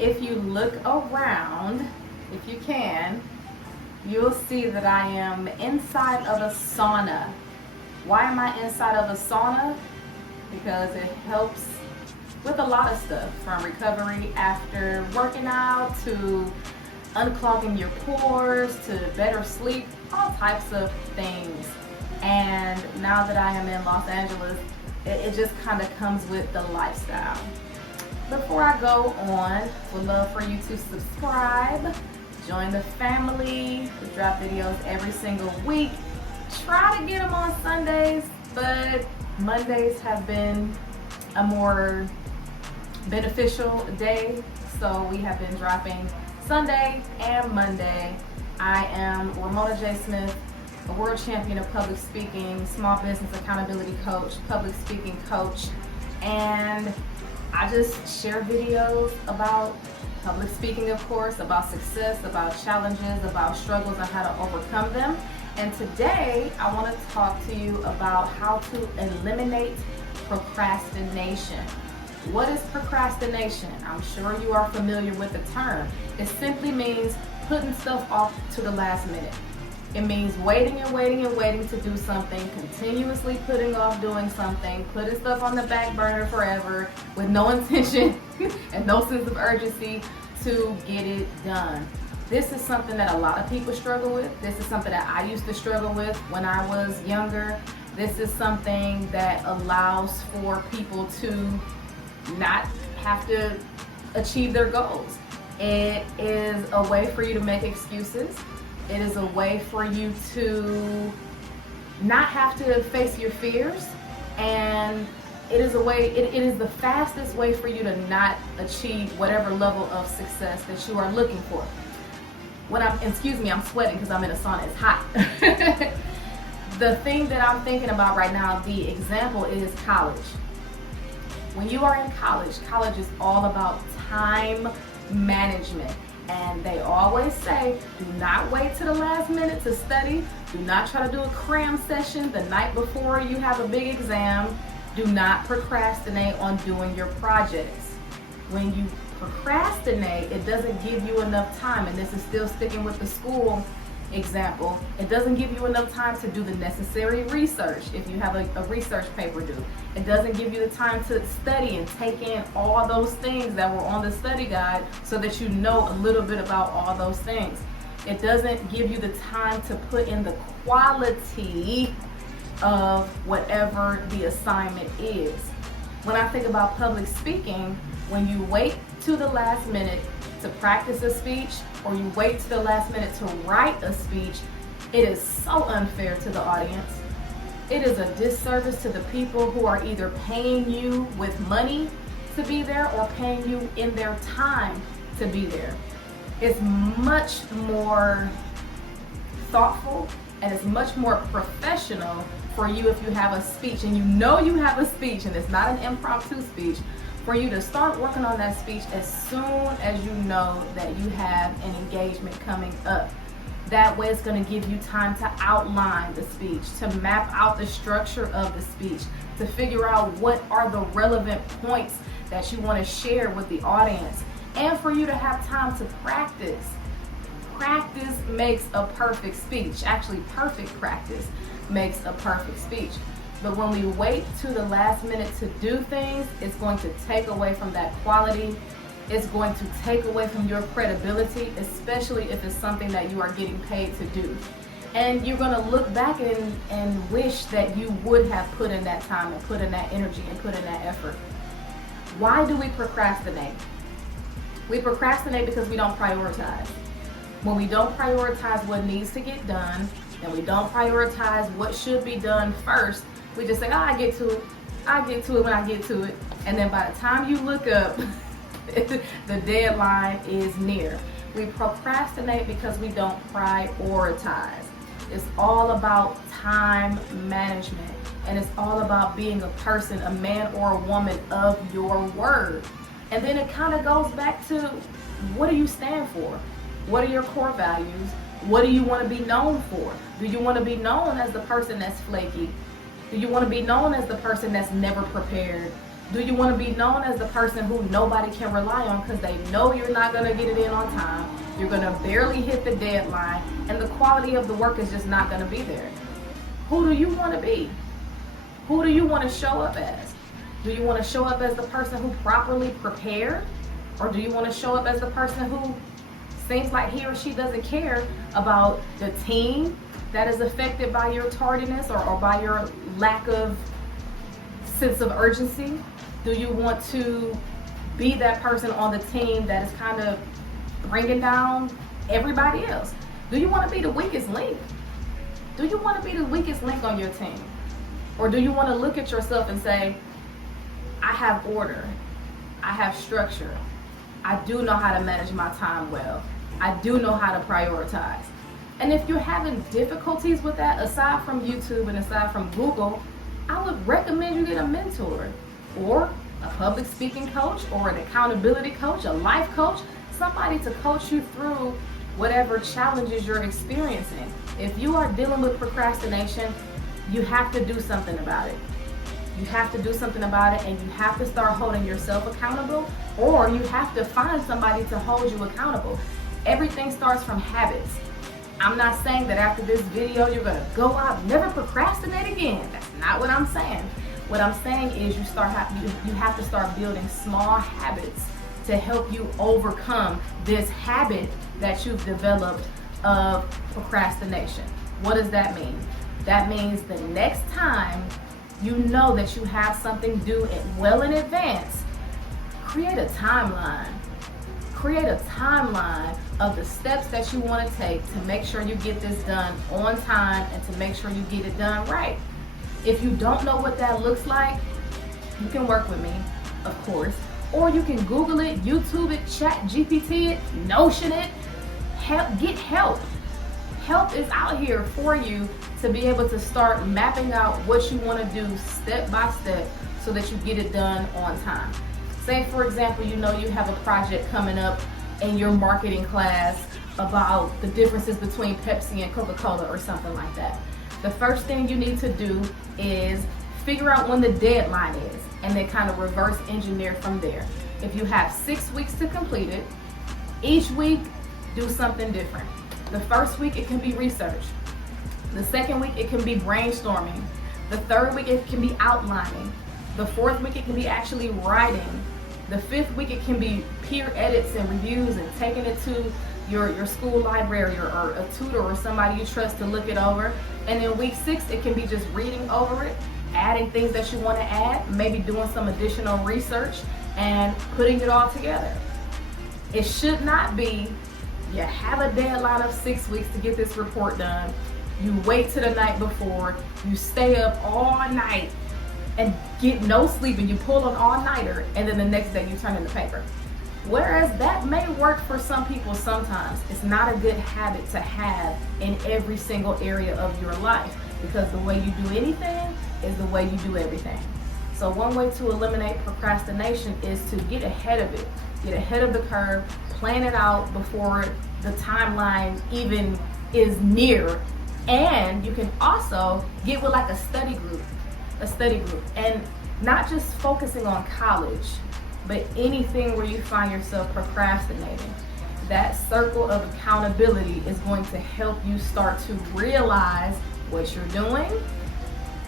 If you look around, if you can, you'll see that I am inside of a sauna. Why am I inside of a sauna? Because it helps with a lot of stuff, from recovery after working out to unclogging your pores to better sleep, all types of things. And now that I am in Los Angeles, it just kind of comes with the lifestyle. Before I go on, would love for you to subscribe, join the family. We drop videos every single week. Try to get them on Sundays, but Mondays have been a more beneficial day, so we have been dropping Sunday and Monday. I am Ramona J. Smith, a world champion of public speaking, small business accountability coach, public speaking coach, and I just share videos about public speaking, of course, about success, about challenges, about struggles, and how to overcome them. And today I want to talk to you about how to eliminate procrastination. What is procrastination? I'm sure you are familiar with the term. It simply means putting stuff off to the last minute. It means waiting and waiting and waiting to do something, continuously putting off doing something, putting stuff on the back burner forever with no intention and no sense of urgency to get it done. This is something that a lot of people struggle with. This is something that I used to struggle with when I was younger. This is something that allows for people to not have to achieve their goals. It is a way for you to make excuses. It is a way for you to not have to face your fears, and it is the fastest way for you to not achieve whatever level of success that you are looking for. I'm sweating because I'm in a sauna, it's hot. The thing that I'm thinking about right now, the example is college. When you are in college is all about time management. And they always say, do not wait to the last minute to study. Do not try to do a cram session the night before you have a big exam. Do not procrastinate on doing your projects. When you procrastinate, it doesn't give you enough time, and this is still sticking with the school example, it doesn't give you enough time to do the necessary research if you have a research paper due. It doesn't give you the time to study and take in all those things that were on the study guide so that you know a little bit about all those things. It doesn't give you the time to put in the quality of whatever the assignment is. When I think about public speaking, when you wait to the last minute to practice a speech, or you wait to the last minute to write a speech, it is so unfair to the audience. It is a disservice to the people who are either paying you with money to be there or paying you in their time to be there. It's much more thoughtful and it's much more professional for you if you have a speech and you know you have a speech and it's not an impromptu speech, for you to start working on that speech as soon as you know that you have an engagement coming up. That way it's going to give you time to outline the speech, to map out the structure of the speech, to figure out what are the relevant points that you want to share with the audience, and for you to have time to practice. Practice makes a perfect speech. Actually, perfect practice makes a perfect speech. But when we wait to the last minute to do things, it's going to take away from that quality. It's going to take away from your credibility, especially if it's something that you are getting paid to do. And you're going to look back and wish that you would have put in that time and put in that energy and put in that effort. Why do we procrastinate? We procrastinate because we don't prioritize. When we don't prioritize what needs to get done, and we don't prioritize what should be done first, we just say, oh, I'll get to it when I get to it. And then by the time you look up, the deadline is near. We procrastinate because we don't prioritize. It's all about time management, and it's all about being a person, a man or a woman of your word. And then it kind of goes back to, what do you stand for? What are your core values? What do you want to be known for? Do you want to be known as the person that's flaky? Do you want to be known as the person that's never prepared? Do you want to be known as the person who nobody can rely on because they know you're not going to get it in on time, you're going to barely hit the deadline, and the quality of the work is just not going to be there? Who do you want to be? Who do you want to show up as? Do you want to show up as the person who properly prepared? Or do you want to show up as the person who seems like he or she doesn't care about the team that is affected by your tardiness or by your lack of sense of urgency? Do you want to be that person on the team that is kind of bringing down everybody else? Do you want to be the weakest link? Do you want to be the weakest link on your team? Or do you want to look at yourself and say, I have order, I have structure, I do know how to manage my time well, I do know how to prioritize? And if you're having difficulties with that, aside from YouTube and aside from Google, I would recommend you get a mentor or a public speaking coach or an accountability coach, a life coach, somebody to coach you through whatever challenges you're experiencing. If you are dealing with procrastination, you have to do something about it. You have to do something about it, and you have to start holding yourself accountable, or you have to find somebody to hold you accountable. Everything starts from habits. I'm not saying that after this video you're gonna go out, never procrastinate again. That's not what I'm saying. What I'm saying is you have to start building small habits to help you overcome this habit that you've developed of procrastination. What does that mean? That means the next time you know that you have something due well in advance, create a timeline. Create a timeline of the steps that you want to take to make sure you get this done on time and to make sure you get it done right. If you don't know what that looks like, you can work with me, of course, or you can Google it, YouTube it, Chat GPT it, Notion it. Get help. Help is out here for you to be able to start mapping out what you want to do step by step so that you get it done on time. Say, for example, you know you have a project coming up in your marketing class about the differences between Pepsi and Coca-Cola or something like that. The first thing you need to do is figure out when the deadline is and then kind of reverse engineer from there. If you have 6 weeks to complete it, each week do something different. The first week it can be research. The second week it can be brainstorming. The third week it can be outlining. The fourth week it can be actually writing. The fifth week it can be peer edits and reviews and taking it to your school library or a tutor or somebody you trust to look it over. And then week 6 it can be just reading over it, adding things that you want to add, maybe doing some additional research and putting it all together. It should not be you have a deadline of 6 weeks to get this report done. You wait till the night before, you stay up all night and get no sleep and you pull an all-nighter and then the next day you turn in the paper. Whereas that may work for some people sometimes, it's not a good habit to have in every single area of your life because the way you do anything is the way you do everything. So one way to eliminate procrastination is to get ahead of it. Get ahead of the curve, plan it out before the timeline even is near. And you can also get with like a study group, and not just focusing on college, but anything where you find yourself procrastinating. That circle of accountability is going to help you start to realize what you're doing,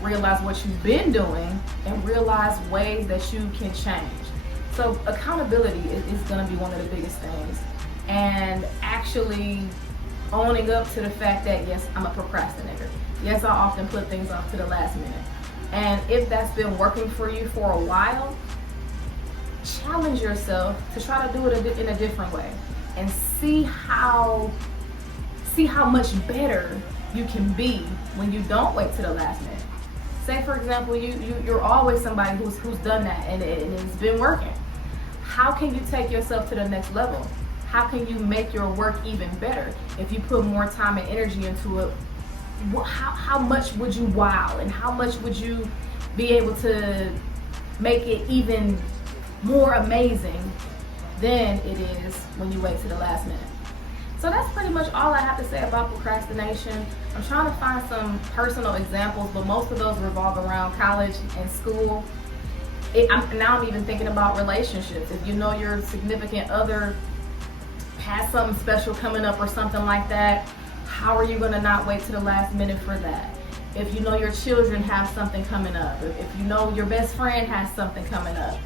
realize what you've been doing, and realize ways that you can change. So accountability is going to be one of the biggest things. And actually owning up to the fact that, yes, I'm a procrastinator. Yes, I often put things off to the last minute. And if that's been working for you for a while, challenge yourself to try to do it in a different way and see how much better you can be when you don't wait to the last minute. Say, for example, you're always somebody who's done that and it's been working. How can you take yourself to the next level? How can you make your work even better? If you put more time and energy into it, how much would you wow and how much would you be able to make it even more amazing than it is when you wait to the last minute? So that's pretty much all I have to say about procrastination. I'm trying to find some personal examples, but most of those revolve around college and school. Now I'm even thinking about relationships. If you know your significant other has something special coming up or something like that, how are you going to not wait to the last minute for that? If you know your children have something coming up, if you know your best friend has something coming up.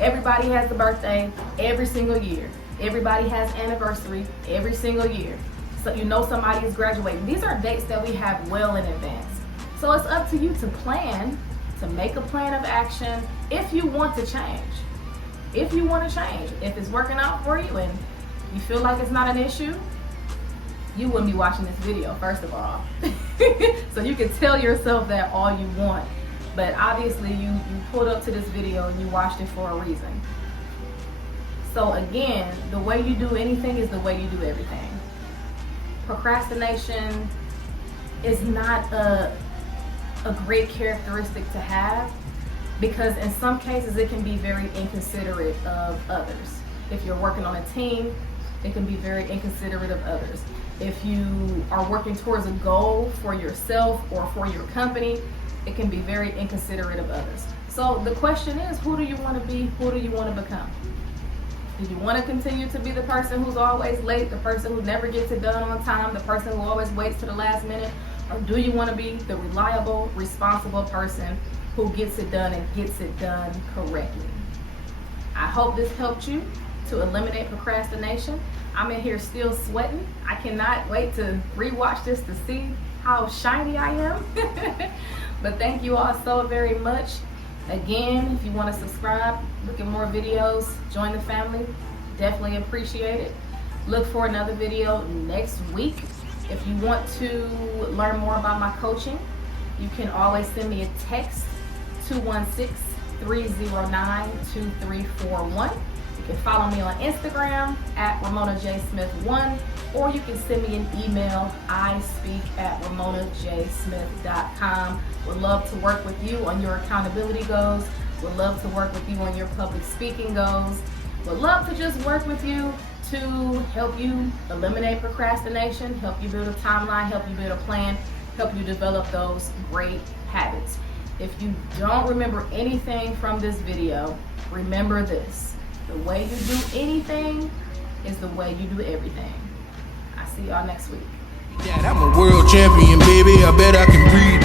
Everybody has the birthday every single year. Everybody has anniversary every single year. So you know somebody is graduating. These are dates that we have well in advance. So it's up to you to plan, to make a plan of action if you want to change. If you want to change, if it's working out for you and you feel like it's not an issue, you wouldn't be watching this video, first of all. So you can tell yourself that all you want. But obviously you pulled up to this video and you watched it for a reason. So again, the way you do anything is the way you do everything. Procrastination is not a great characteristic to have, because in some cases it can be very inconsiderate of others. If you're working on a team, it can be very inconsiderate of others. If you are working towards a goal for yourself or for your company, it can be very inconsiderate of others. So the question is, who do you want to be? Who do you want to become? Do you want to continue to be the person who's always late, the person who never gets it done on time, the person who always waits to the last minute? Or do you want to be the reliable, responsible person who gets it done and gets it done correctly? I hope this helped you to eliminate procrastination. I'm in here still sweating. I cannot wait to rewatch this to see how shiny I am. But thank you all so very much. Again, if you want to subscribe, look at more videos, join the family, definitely appreciate it. Look for another video next week. If you want to learn more about my coaching, you can always send me a text, 216-309-2341. You can follow me on Instagram at RamonaJSmith1, or you can send me an email, ispeak@RamonaJSmith.com. Would love to work with you on your accountability goals. Would love to work with you on your public speaking goals. Would love to just work with you to help you eliminate procrastination, help you build a timeline, help you build a plan, help you develop those great habits. If you don't remember anything from this video, remember this: the way you do anything is the way you do everything. I'll see y'all next week. Yeah, I'm a world champion, baby. I bet I can breathe.